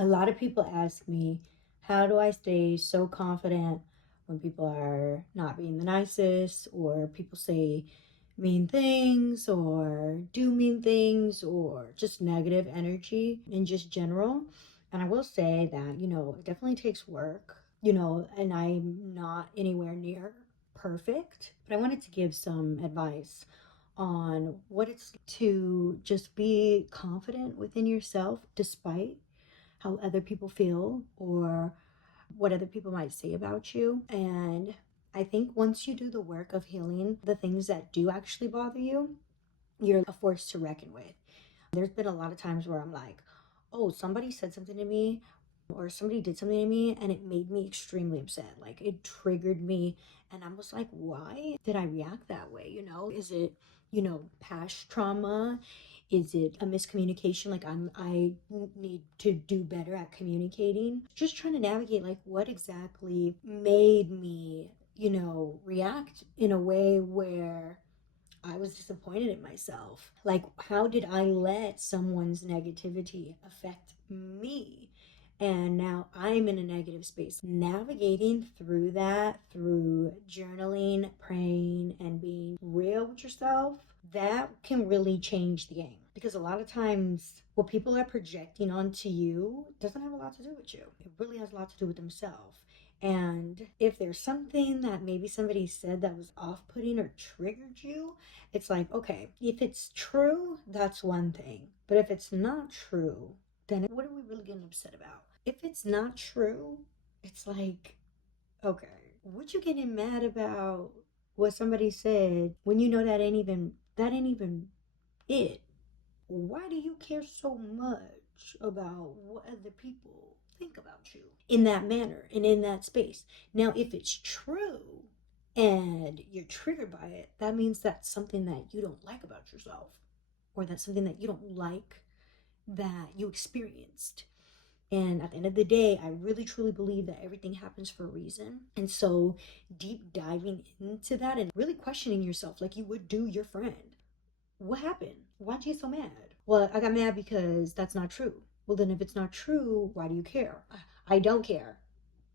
A lot of people ask me, how do I stay so confident when people are not being the nicest, or people say mean things, or do mean things, or just negative energy in just general? And I will say that, it definitely takes work, and I'm not anywhere near perfect, but I wanted to give some advice on what it's to just be confident within yourself despite how other people feel or what other people might say about you. And I think once you do the work of healing the things that do actually bother you, you're a force to reckon with. There's been a lot of times where I'm like, oh, somebody said something to me or somebody did something to me and it made me extremely upset. Like it triggered me. And I was like, why did I react that way? Is it, past trauma? Is it a miscommunication? Like I need to do better at communicating. Just trying to navigate like what exactly made me, react in a way where I was disappointed in myself. Like, how did I let someone's negativity affect me? And now I'm in a negative space. Navigating through that, through journaling, praying, and being real with yourself, that can really change the game. Because a lot of times, what people are projecting onto you doesn't have a lot to do with you. It really has a lot to do with themselves. And if there's something that maybe somebody said that was off putting or triggered you, it's like, okay, if it's true, that's one thing. But if it's not true, then what are we really getting upset about? If it's not true, it's like, okay, what you getting mad about what somebody said when you know that ain't even it? Why do you care so much about what other people think about you in that manner and in that space? Now, if it's true and you're triggered by it, that means that's something that you don't like about yourself, or that's something that you don't like that you experienced. And at the end of the day, I really truly believe that everything happens for a reason. And so, deep diving into that and really questioning yourself like you would do your friend. What happened? Why'd you get so mad? Well, I got mad because that's not true. Well, then if it's not true, why do you care? I don't care.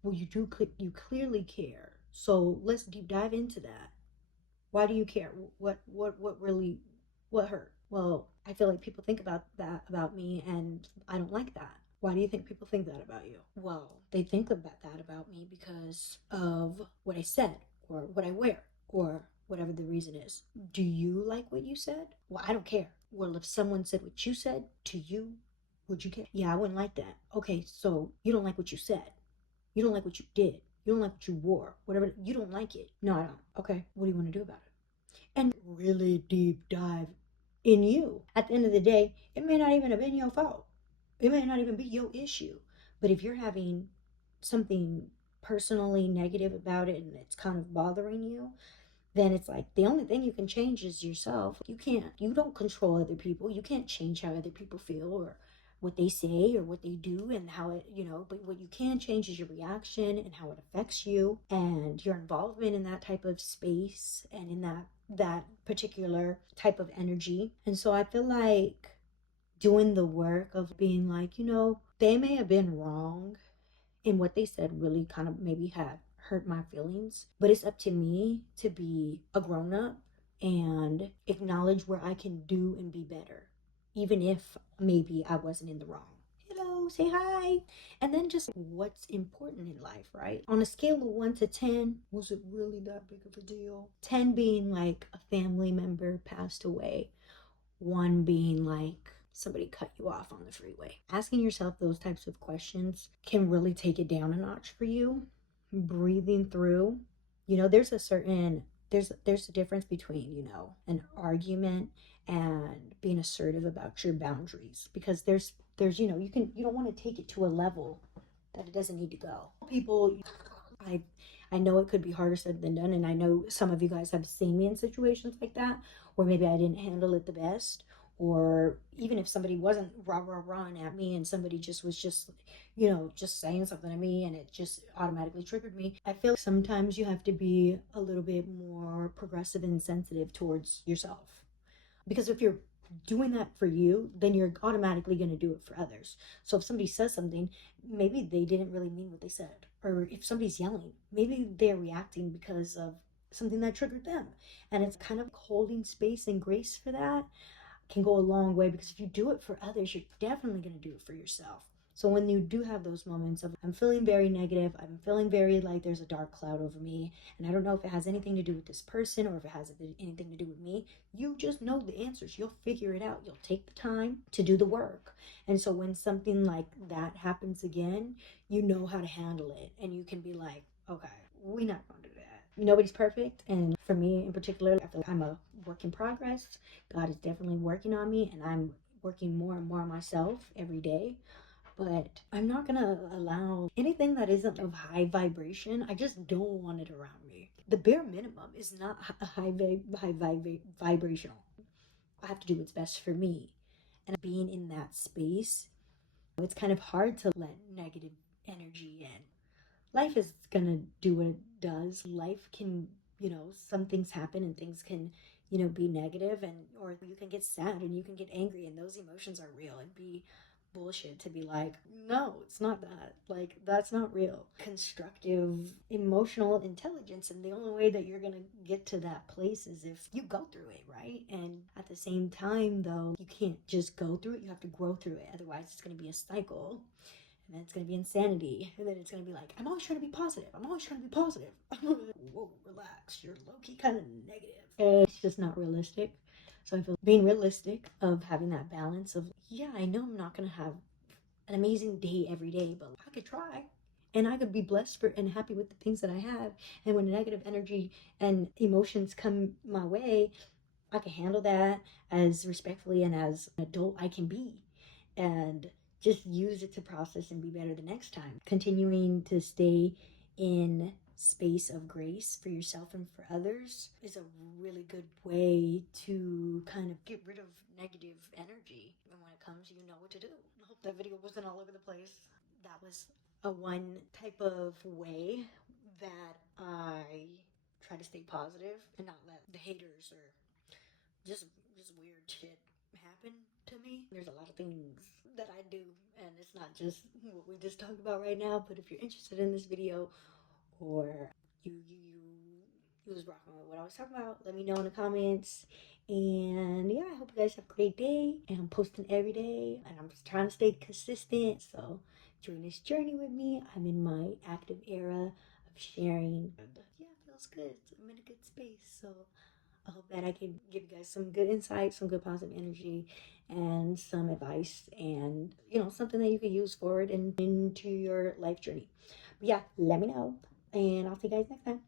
Well, you clearly care. So let's deep dive into that. Why do you care? What really, what hurt? Well, I feel like people think about that about me, and I don't like that. Why do you think people think that about you? Well, they think about that about me because of what I said, or what I wear, or whatever the reason is. Do you like what you said? Well, I don't care. Well, if someone said what you said to you, would you care? Yeah, I wouldn't like that. Okay, so you don't like what you said. You don't like what you did. You don't like what you wore. Whatever. You don't like it. No, I don't. Okay, what do you want to do about it? And really deep dive in you. At the end of the day, it may not even have been your fault. It may not even be your issue. But if you're having something personally negative about it and it's kind of bothering you, then it's like the only thing you can change is yourself. You don't control other people. You can't change how other people feel or what they say or what they do and how it, but what you can change is your reaction and how it affects you and your involvement in that type of space and in that particular type of energy. And so I feel like doing the work of being like, they may have been wrong in what they said, really kind of maybe had hurt my feelings, but it's up to me to be a grown up and acknowledge where I can do and be better, even if maybe I wasn't in the wrong. Hello, say hi. And then just what's important in life, right? On a scale of 1 to 10, was it really that big of a deal? 10 being like a family member passed away, 1 being like somebody cut you off on the freeway. Asking yourself those types of questions can really take it down a notch for you. Breathing through, there's a difference between, an argument and being assertive about your boundaries, because there's you don't want to take it to a level that it doesn't need to go. People, I I know it could be harder said than done, and I know some of you guys have seen me in situations like that where maybe I didn't handle it the best, or even if somebody wasn't rah at me and somebody just was just saying something to me and it just automatically triggered me. I feel like sometimes you have to be a little bit more progressive and sensitive towards yourself, because if you're doing that for you, then you're automatically going to do it for others. So if somebody says something, maybe they didn't really mean what they said. Or if somebody's yelling, maybe they're reacting because of something that triggered them. And it's kind of holding space and grace for that can go a long way, because if you do it for others, you're definitely going to do it for yourself. So when you do have those moments of, I'm feeling very negative, I'm feeling very like there's a dark cloud over me, and I don't know if it has anything to do with this person or if it has anything to do with me, you just know the answers. You'll figure it out. You'll take the time to do the work. And so when something like that happens again, you know how to handle it, and you can be like, okay, we're not going to do that. Nobody's perfect, and for me in particular, I feel like I'm a work in progress. God is definitely working on me, and I'm working more and more on myself every day. But I'm not gonna allow anything that isn't of high vibration. I just don't want it around me. The bare minimum is not vibrational. I have to do what's best for me. And being in that space, it's kind of hard to let negative energy in. Life is gonna do what it does. Life can, some things happen and things can, be negative, and or you can get sad and you can get angry, and those emotions are real. It'd be bullshit to be like, no, it's not that. Like, that's not real. Constructive emotional intelligence, and the only way that you're gonna get to that place is if you go through it, right? And at the same time, though, you can't just go through it, you have to grow through it. Otherwise, it's gonna be a cycle, and then it's going to be insanity, and then it's going to be like, I'm always trying to be positive, I'm always trying to be positive. Whoa, relax, you're low-key kind of negative. And it's just not realistic. So I feel being realistic of having that balance of, yeah, I know I'm not going to have an amazing day every day, but I could try, and I could be blessed for and happy with the things that I have. And when negative energy and emotions come my way, I can handle that as respectfully and as an adult I can be, and just use it to process and be better the next time. Continuing to stay in space of grace for yourself and for others is a really good way to kind of get rid of negative energy. And when it comes, you know what to do. I hope that video wasn't all over the place. That was a one type of way that I try to stay positive and not let the haters or just just weird shit happen to me. There's a lot of things that I do, and it's not just what we just talked about right now. But if you're interested in this video, or you was rocking with what I was talking about, let me know in the comments. And yeah, I hope you guys have a great day. And I'm posting every day, and I'm just trying to stay consistent. So join this journey with me. I'm in my active era of sharing. And yeah, it feels good. I'm in a good space. So I hope that I can give you guys some good insight, some good positive energy, and some advice, and something that you could use forward and into your life journey. But yeah, let me know, and I'll see you guys next time.